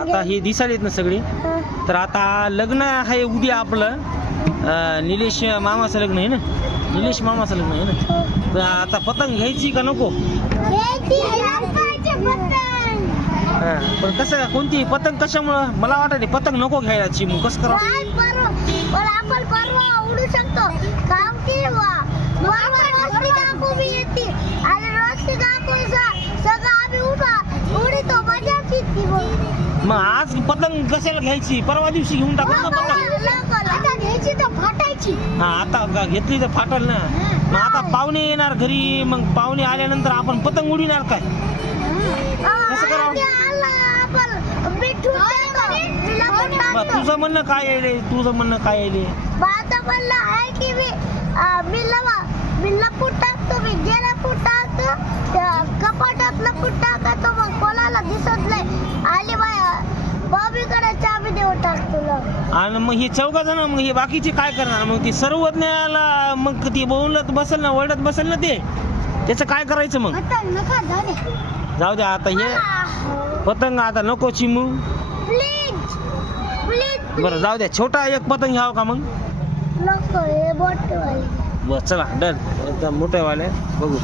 आता हे दिसायलेत ना सगळे. तर आता लग्न आहे उद्या आपलं. निलेश मामाचं लग्न आहे ना. निलेश मामाचं लग्न आहे ना. तर आता पतंग घ्यायची का नको? पण कसं कोणती पतंग कशामुळं मला वाटत पतंग नको घ्यायला चिमू. कसं करा आपण परवा उडू शकतो. काम की रोशनी काकू भी येते आणि रोशनी काकूचा सगळं आम्ही उडीतो मजा किती. मग आज पतंग कशाला घ्यायची? परवा दिवशी घेऊन टाकू ना पतंग. आता घ्यायची तर फाटायची. हा आता घेतली तर फाटल ना. मग आता पाहुणे येणार घरी. मग पाहुणे आल्यानंतर आपण पतंग उडविणार काय? कसं करावं? तुझं म्हणणं काय आहे रे? तुझं म्हणणं काय आहे रे? माझं म्हणणं आहे की मी लपून टाकतो. मी गेला फूट टाकतो कपाटात लपून टाकतो. मग कोणाला दिसत नाही. आली बाया बॉबीकडे चाबी देऊन टाकतो. आणि मग हे 14 जण मग हे बाकीचे काय करणार? मग ते सर्वज्ञाला मग ती बोलत बसेल ना, ओरडत बसेल ना. ते त्याचं काय करायचं मग? जाऊ दे आता. हे पतंग आता नको चिमू. बरं जाऊ द्या. छोटा एक पतंग घ्यावं का मग? नको हे बोटवाले. बस चला डन. एकदम मोठेवाले बघू.